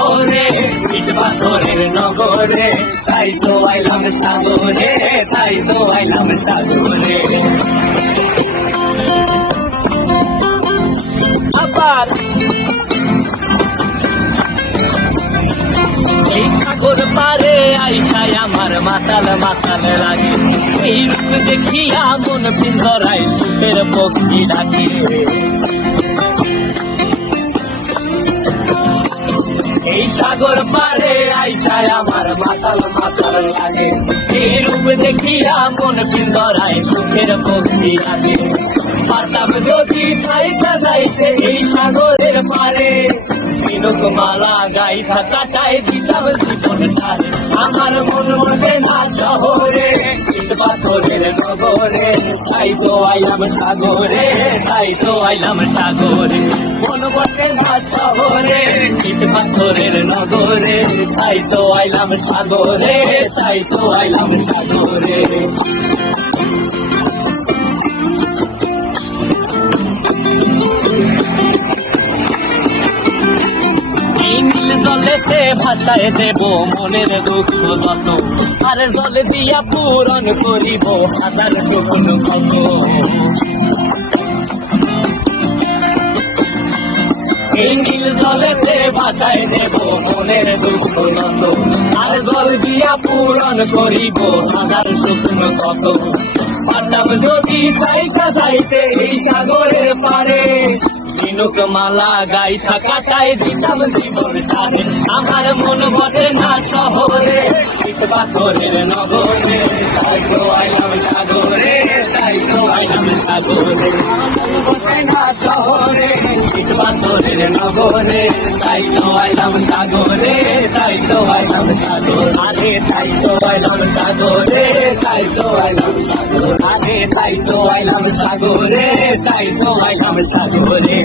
শহরে, ইট পাথরের নগরে, তাই তো আইলাম সাগরে, তাই তো আইলাম সাগরে। আবার এই সাগর পারে আইসায় আমার মাতাল মাতাল লাগে, এই রূপ দেখিয়া মন পিঞ্জরায় সুখের পক্ষী ডাকে। এই সাগর পারে আইসায় আমার মাতাল মাতাল লাগে, এই রূপ দেখিয়া মন পিঞ্জরায় সুখের পক্ষী ডাকে। পারতাম যদি থাইকা যাইতে এই সাগরের পারে, ঝিনুক মালা গাইথা কাটায় দিতাম জীবন ধারে। আমার মন বসে না শহরে, ইট পাথরের নগরে, তাই তো আইলাম সাগরে, তাই তো আইলাম সাগরে। মন বসে না শহরে, ইট পাথরের নগরে, তাই তো আইলাম সাগরে, তাই তো আইলাম সাগরে। জলেতে ভাষায় দেব মনের দুঃখ যত, আর জলে দিয়া পূরণ করিব হাজার শকুন কত। এই নীল জলেতে ভাষায় দেব মনের দুঃখ যত, আর জল দিয়া পূরণ করিব হাজার শকুন কত। পারতাম যদি চাইকা যাইতে এই সাগরের পারে, ঝিনুক মালা গাইথা কাটায় দিতাম জীবন ধারে। আমার মন বসে না শহরে, ইট পাথরের নগরে, তাই তো আইলাম সাগরে, তাই তো আইলাম সাগরে। মন বসে না শহরে, ইট পাথরের নগরে, তাই তো আইলাম সাগরে, তাই তো আইলাম সাগর। আরে তাই তো আইলাম সাগরে, তাই তো আইলাম সাগর। আরে তাই তো আইলাম সাগরে, তাই তো আইলাম সাগরে।